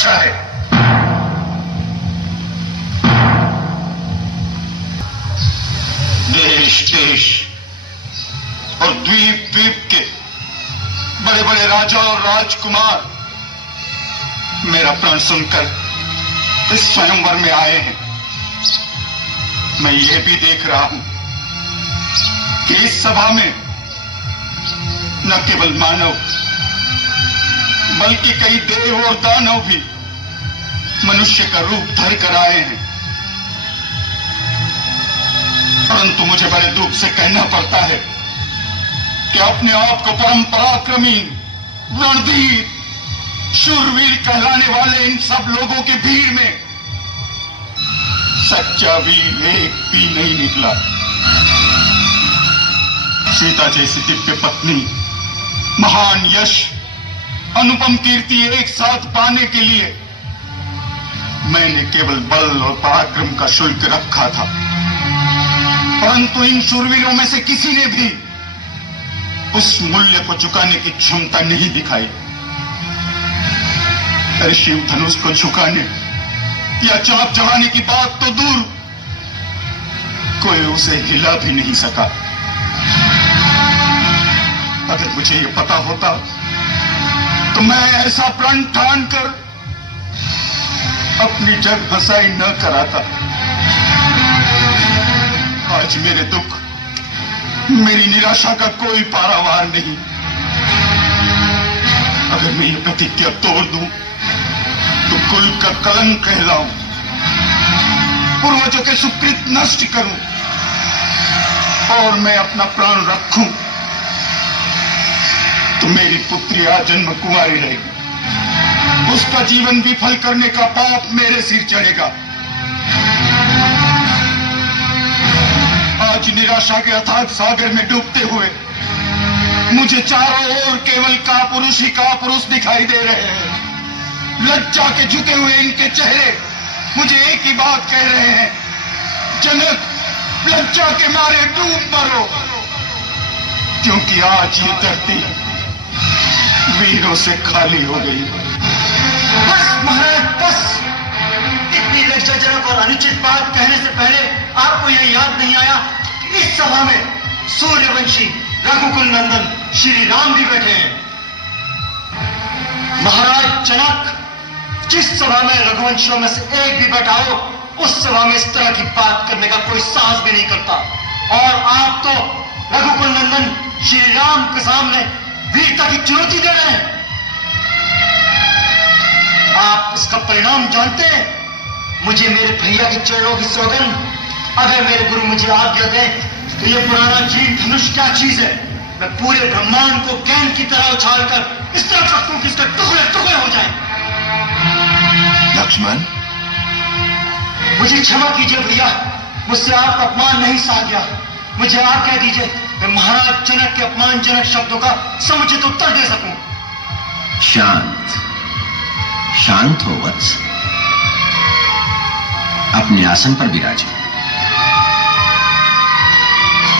बचा है। देश देश और द्वीप द्वीप के बड़े बड़े राजा और राजकुमार मेरा प्रण सुनकर इस स्वयंवर में आए हैं। मैं ये भी देख रहा हूं कि इस सभा में न केवल मानव बल्कि कई देव और दानव भी मनुष्य का रूप धर कर आए हैं। परंतु मुझे बड़े दुख से कहना पड़ता है कि अपने आप को परम पराक्रमी, रणधीर, शूरवीर कहलाने वाले इन सब लोगों की भीड़ में सच्चा वीर एक भी नहीं निकला। सीता जैसी दिव्य पत्नी, महान यश, अनुपम कीर्ति एक साथ पाने के लिए मैंने केवल बल और पराक्रम का शुल्क रखा था, परंतु इन शूरवीरों में से किसी ने भी उस मूल्य को चुकाने की क्षमता नहीं दिखाई। अरे शिव धनुष को झुकाने या चाप चढ़ाने की बात तो दूर, कोई उसे हिला भी नहीं सका। अगर मुझे ये पता होता तो मैं ऐसा प्रण ठान कर अपनी जग हंसाई न कराता। आज मेरे दुख, मेरी निराशा का कोई पारावार नहीं। अगर मैं ये प्रतिज्ञा तोड़ दूं तो कुल का कलंक कहलाऊं, पूर्वजों के सुकृत नष्ट करूं और मैं अपना प्राण रखूं तो मेरी पुत्री आजन्म कुंवारी रहेगी। उसका जीवन विफल करने का पाप मेरे सिर चढ़ेगा। आज निराशा के अथाह सागर में डूबते हुए मुझे चारों ओर केवल कापुरुष ही कापुरुष दिखाई दे रहे हैं। लज्जा के झुके हुए इनके चेहरे मुझे एक ही बात कह रहे हैं, जनक, लज्जा के मारे डूब मरो, क्योंकि आज ये धरती वीरों से खाली हो गई। बस महाराज बस, इतनी लज्जाजनक और अनुचित बात कहने से पहले आपको यह याद नहीं आया कि इस सभा में सूर्यवंशी रघुकुल नंदन श्री राम भी बैठे हैं। महाराज जनक, जिस सभा में रघुवंशियों में से एक भी बैठा हो, उस सभा में इस तरह की बात करने का कोई साहस भी नहीं करता। और आप तो रघुकुल नंदन श्री राम के सामने वीरता की चुनौती दे रहे हैं। आप इसका परिणाम जानते हैं? मुझे मेरे भैया के चरणों की सौगंध, अगर मेरे गुरु मुझे आज्ञा दें तो ये पुराना जीन धनुष क्या चीज है, मैं पूरे ब्रह्मांड को गेंद की तरह उछालकर इस तरह रखूं कि इसके टुकड़े टुकड़े हो जाएं। लक्ष्मण, मुझे क्षमा कीजिए भैया, मुझसे आपका अपमान नहीं सहा गया। मुझे आज्ञा दीजिए मैं महाराज जनक के अपमानजनक शब्दों का समुचित उत्तर दे सकूं। शांत शांत हो वत्स, अपने आसन पर विराजे।